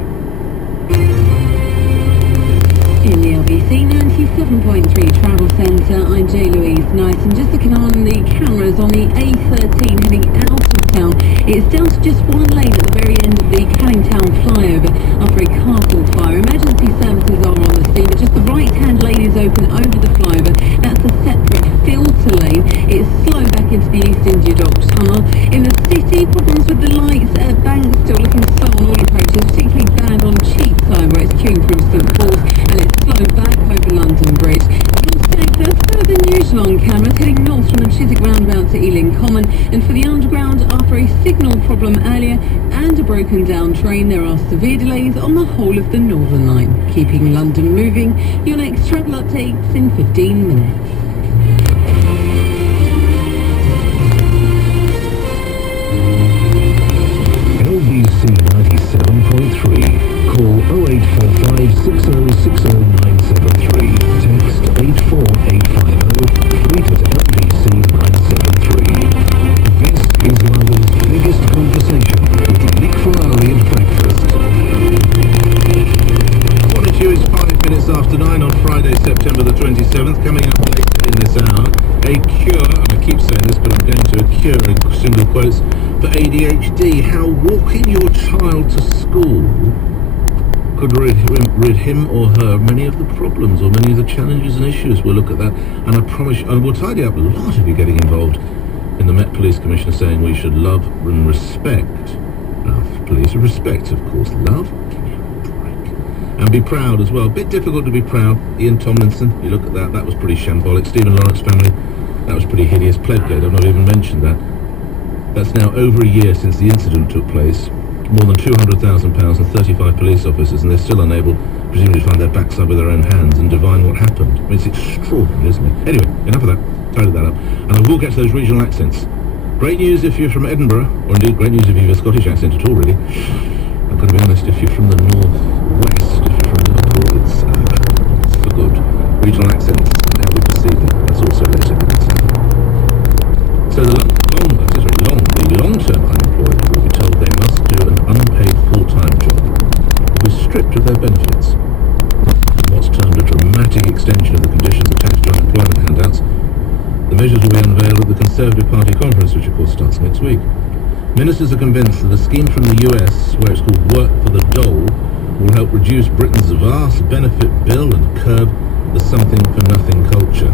In the LBC 97.3 Travel Centre, I'm J. Louise Nice, and just looking on the cameras on the A13 heading out of town, it's down to just one lane at the very end of the Canning Town flyover after a car caught fire. Emergency services are on the scene, but just the right-hand lane is open over the flyover. That's a separate filter lane. It's slow back into the East India Dock Tunnel. In the city, problems with the lights at Banks still looking slow on all approaches, particularly bad on Cheapside where it's queuing through St Paul's, and it's slowed back over London Bridge. Further than usual on cameras, heading north from the Chiswick roundabout to Ealing Common, and for the underground, after a signal problem earlier and a broken down train, there are severe delays on the whole of the Northern Line. Keeping London moving, your next travel updates in 15 minutes. LBC 97.3. Call 0845 6060 973. Text 84850. Tweet at LBC 973. This is London's biggest conversation with Nick Ferrari and Breakfast. Morning to you is 5 minutes after 9 on Friday, September the 27th. Coming up later in this hour, a cure, and I keep saying this, but I'm going to a cure in single quotes, for ADHD. How walking your child to school could rid him or her many of the problems or many of the challenges and issues. We'll look at that, and I promise you, and we'll tidy up a lot of you getting involved in the Met Police Commissioner saying we should love and respect our police. Respect, of course, love, and be proud as well. A bit difficult to be proud. Ian Tomlinson, you look at that, that was pretty shambolic. Stephen Lawrence family, that was pretty hideous. Pledgate, I've not even mentioned that. That's now over a year since the incident took place. More than £200,000 and 35 police officers, and they're still unable, presumably, to find their backside with their own hands and divine what happened. I mean, it's extraordinary, isn't it? Anyway, enough of that. Tidied that up. And I will get to those regional accents. Great news if you're from Edinburgh, or indeed great news if you have a Scottish accent at all, really. I've got to be honest, if you're from the north-west, if you're from Liverpool, it's for good. Regional accents and how we perceive them, that's also later. So the long-term unemployed will be told they must do an unpaid full-time job, will be stripped of their benefits. And what's termed a dramatic extension of the conditions attached to unemployment handouts, the measures will be unveiled at the Conservative Party conference, which of course starts next week. Ministers are convinced that a scheme from the US, where it's called Work for the Dole, will help reduce Britain's vast benefit bill and curb the something-for-nothing culture.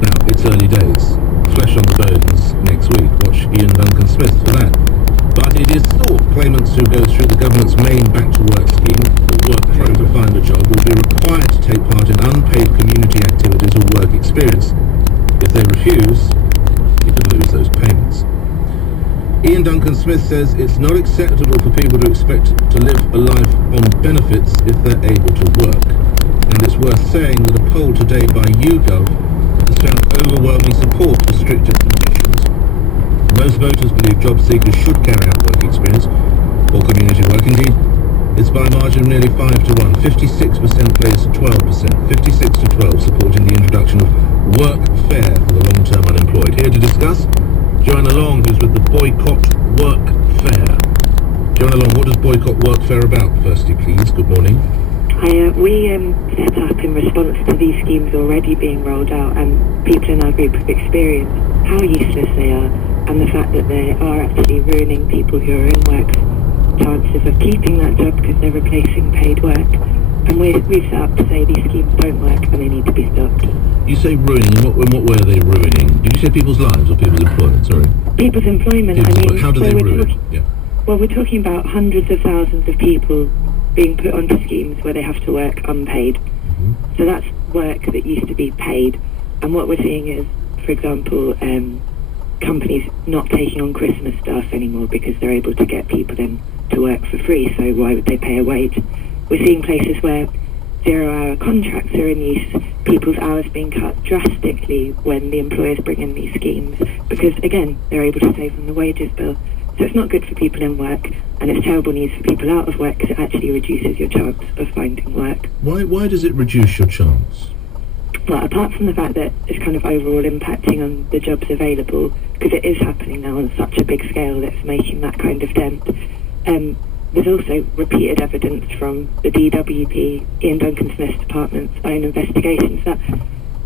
Now, it's early days. Flesh on the bones next week. Watch Ian Duncan Smith for that. But it is thought claimants who go through the government's main back-to-work scheme, or work pro to find a job, will be required to take part in unpaid community activities or work experience. If they refuse, they could lose those payments. Ian Duncan Smith says it's not acceptable for people to expect to live a life on benefits if they're able to work. And it's worth saying that a poll today by YouGov has found overwhelming support for stricter conditions. Most voters believe job seekers should carry out work experience or community work. Indeed, it's by a margin of nearly 5 to 1. 56% place 12%. 56 to 12 supporting the introduction of work fair for the long-term unemployed. Here to discuss, Joanna Long, who's with the Boycott Work Fair. Joanna Long, what is Boycott Work Fair about? Firstly, please. Good morning. We set up in response to these schemes already being rolled out, and people in our group have experienced how useless they are, and the fact that they are actually ruining people who are in work chances of keeping that job because they're replacing paid work. And we've set up to say these schemes don't work and they need to be stopped. You say ruining, in what way are they ruining? Did you say people's lives or people's employment? Sorry. People's employment. How do they ruin? Well, we're talking about hundreds of thousands of people being put onto schemes where they have to work unpaid. Mm-hmm. So that's work that used to be paid. And what we're seeing is, for example, companies not taking on Christmas staff anymore because they're able to get people in to work for free, so why would they pay a wage? We're seeing places where 0-hour contracts are in use, people's hours being cut drastically when the employers bring in these schemes, because again, they're able to save on the wages bill. So it's not good for people in work, and it's terrible news for people out of work because it actually reduces your chance of finding work. Why does it reduce your chance? Well, apart from the fact that it's kind of overall impacting on the jobs available, because it is happening now on such a big scale that's making that kind of dent. There's also repeated evidence from the DWP, Ian Duncan Smith's department's own investigations that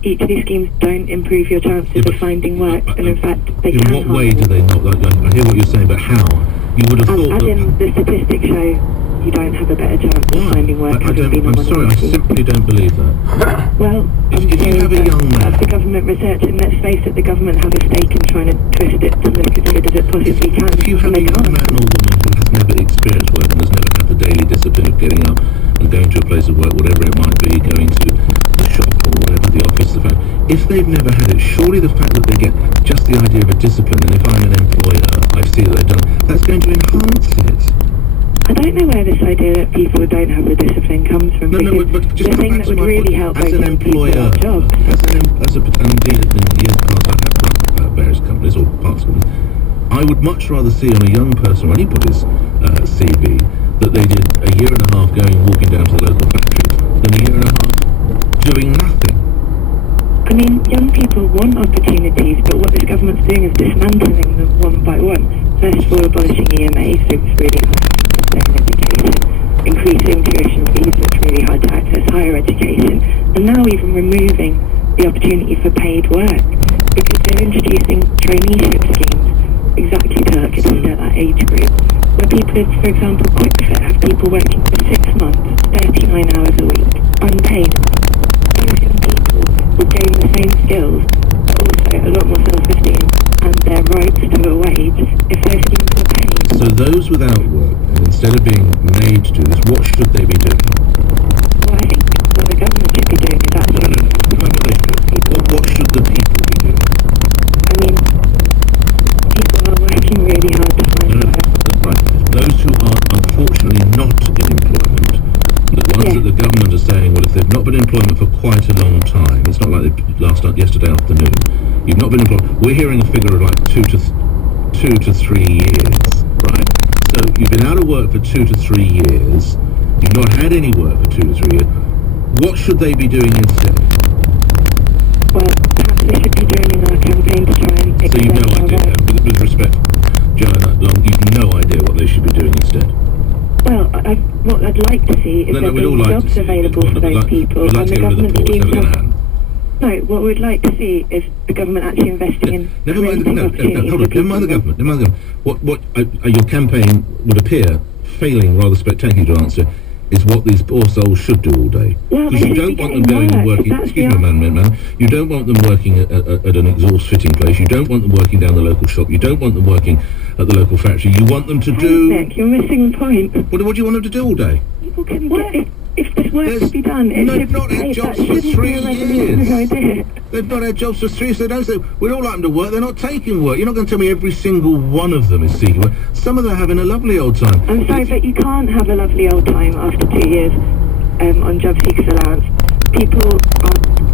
each of these schemes don't improve your chances of finding work, and in fact they can. In what way do they not? I hear what you're saying, but how? You would have thought as in the statistics show you don't have a better chance of finding work. I'm sorry, I simply don't believe that. Well, if you have a young man... The government research, and let's face it, the government have a stake in trying to twist it to look as good as it possibly can. If you have a young man or woman who has never experienced work and has never had the daily discipline of getting up and going to a place of work, whatever it might be, going to the shop or whatever, the office, the fact, if they've never had it, surely the fact that they get just the idea of a discipline, and if I'm an employer, I see that they've done, that's going to enhance it. I don't know where this idea that people don't have the discipline comes from. But just the thing that would really help as an employer, and indeed in the years past I have run various companies or parts of companies, I would much rather see on a young person or anybody's CV that they did a year and a half walking down to the local factory than a year and a half doing nothing. I mean, young people want opportunities, but what this government's doing is dismantling them one by one. First of all, abolishing EMA, so it's really hard to access education, increasing tuition fees, so it's really hard to access higher education, and now even removing the opportunity for paid work, because they're introducing traineeship schemes exactly targeted at that age group, where people, for example, QuickFit have people working for 6 months, 39 hours a week, unpaid. Those young people would gain the same skills, but also a lot more self-esteem and their rights to a wage if their schemes were paid. So those without work, instead of being made to do this, what should they be doing? Well, I think what the government should be doing is actually... What should the people be doing? I mean, people are working really hard to find work. Right. Those who are unfortunately not in employment, the ones that the government are saying, well, if they've not been in employment for quite a long time, it's not like yesterday afternoon, you've not been employed, we're hearing a figure of like 2 to 3 years, right? So you've been out of work for 2 to 3 years, you've not had any work for 2 to 3 years, what should they be doing instead? Well, perhaps they should be joining our campaign to try and... So you've no idea, with respect, Joanna, you've no idea what they should be doing instead? Well, what I'd like to see is that there's jobs available for those people, and the government schemes... No, what we'd like to see is the government actually investing in creating opportunities. Hold on, never mind the government. What your campaign would appear failing rather spectacularly to answer is what these poor souls should do all day. Because you don't want them going and working... Excuse me, man. You don't want them working at an exhaust fitting place. You don't want them working down the local shop. You don't want them working at the local factory. You want them to do... Nick, you're missing the point. What do you want them to do all day? People can get... If this work to be done, it should be paid. That shouldn't be a revolutionary idea. They've not had jobs for 3 years, so they don't say, we'd all like them to work, they're not taking work. You're not going to tell me every single one of them is seeking work. Some of them are having a lovely old time. I'm sorry, but you can't have a lovely old time after 2 years on job seekers allowance. People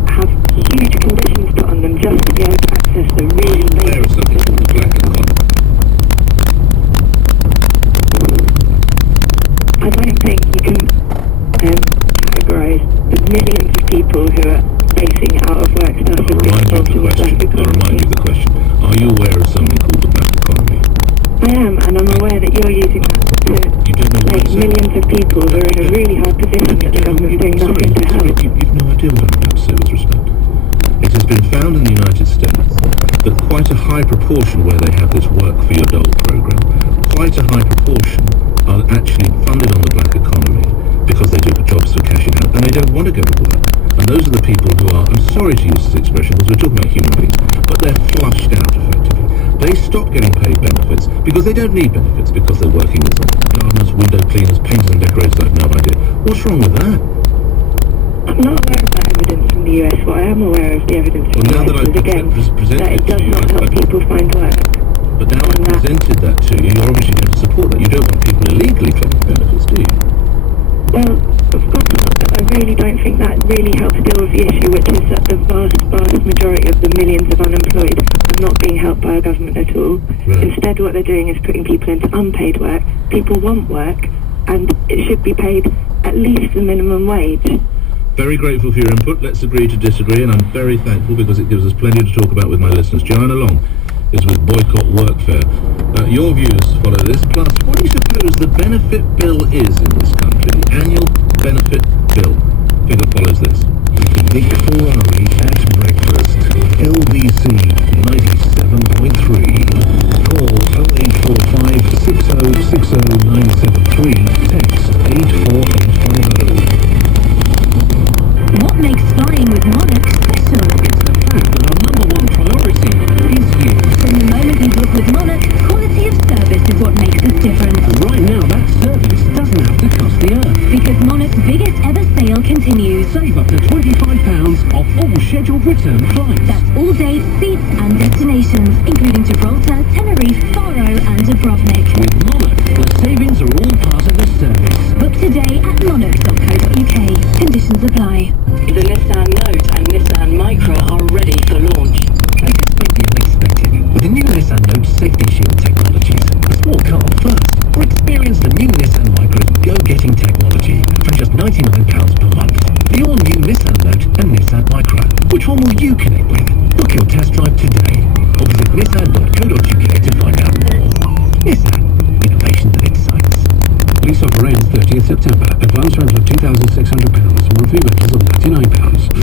have huge conditions put on them just to be able to access the really basic... There is something called the black economy. I don't think you can categorise the millions of people who are facing out of work stuff. I'll remind you of the question. Are you aware of something called the black economy? I am, and I'm aware that you're using that to make millions of people who are in a really hard position that the government's doing nothing to help. You've no idea what I'm about to say with respect. It has been found in the United States that quite a high proportion where they have this work for your dole program, quite a high proportion are actually funded on the black economy because they do jobs for cashing out and they don't want to go to work. And those are the people who are, I'm sorry to use this expression because we're talking about human beings, but they're flushed out effectively. They stop getting paid benefits because they don't need benefits because they're working as gardeners, window cleaners, painters and decorators. I have no idea. What's wrong with that? I not aware of that evidence from the US. What I am aware of the evidence from the now US that I've is, again, presented that it it does to you, not help people find work. But now I've presented that to you, you're obviously going to support that. You don't want people illegally claiming benefits, do you? Well, of course not, but I really don't think that really helps deal with the issue, which is that the vast majority of the millions of unemployed are not being helped by our government at all. Right. Instead, what they're doing is putting people into unpaid work. People want work, and it should be paid at least the minimum wage. Very grateful for your input. Let's agree to disagree, and I'm very thankful because it gives us plenty to talk about with my listeners. Joanna Long is with Boycott Workfare. Your views follow this. Plus, what do you suppose the benefit bill is in this country? The annual benefit bill. Figure follows this. Nick Ferrari at breakfast. LBC 97.3. Call 0845 6060 973. Text 84850. What makes flying with Monarch special? It's the fact that our number one priority is you. From the moment you book with Monarch, quality of service is what makes the difference. And right now, that service doesn't have to cost the earth. Because Monarch's biggest ever sale continues. Save up to £25 off all scheduled return flights. That's all dates, seats and destinations, including Gibraltar, Tenerife, Faro and Dubrovnik. With Monarch, the savings are all part of the service. Book today at monarch.co.uk. Conditions apply. The Nissan Note and Nissan Micra are ready for launch. Anticipate the unexpected with the new Nissan Note Safety Shield technologies. A small car first, or experience the new Nissan Micra's go-getting technology from just £99 per month. The all-new Nissan Note and Nissan Micra. Which one will you connect with? Book your test drive today, or visit nissan.co.uk to find out more. Nissan, innovation that excites. Lease offer ends 30th September. Advance rental of £2,600. Monthly rentals of £99.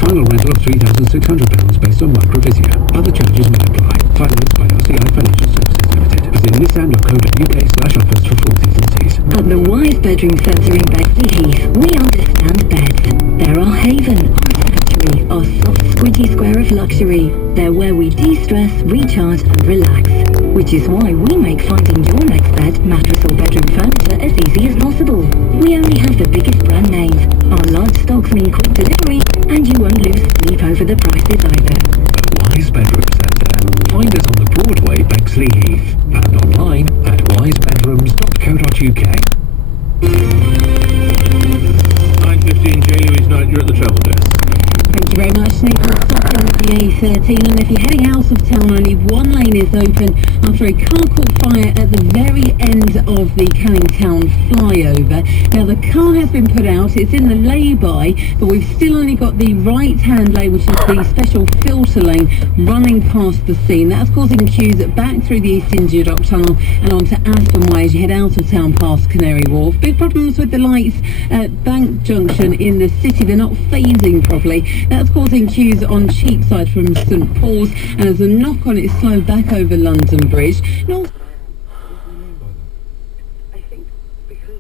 Final rental of £3,600 based on Microvisia. Other charges may apply. Financed by RCI Financial Services Limited. Visit nissan.co.uk/offers for full T's and C's. At the Wise Bedroom Centre in Bexley Heath, we understand beds. They're our haven, our sanctuary, our soft squidgy square of luxury. They're where we de-stress, recharge and relax. Which is why we make finding your next bed, mattress or bedroom furniture as easy as possible. We only have the biggest brand names. Our large stocks mean quick delivery, and you won't lose sleep over the prices either. Wise Bedroom Centre. Find us on the Broadway, Bexley Heath, and online at wisebedrooms.co.uk. 9:15 J. Louise Knight, you're at the travel desk. Thank you very much, Nick. We're stopping at the A13, and if you're heading out of town, only one lane is open after a car caught fire at the very end of the Canning Town flyover. Now, the car has been put out. It's in the lay-by, but we've still only got the right-hand lane, which is the special filter lane, running past the scene. That's causing queues back through the East India Dock Tunnel and onto Aspen Way as you head out of town past Canary Wharf. Big problems with the lights at Bank Junction in the city. They're not phasing properly. That's causing queues on Cheapside from St Paul's, and as a knock on, it's slowed back over London Bridge. And I think because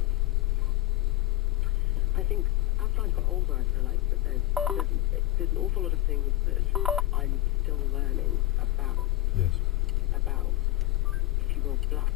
as I got older, I realised that there's an awful lot of things that I'm still learning about. Yes. About, if you will, black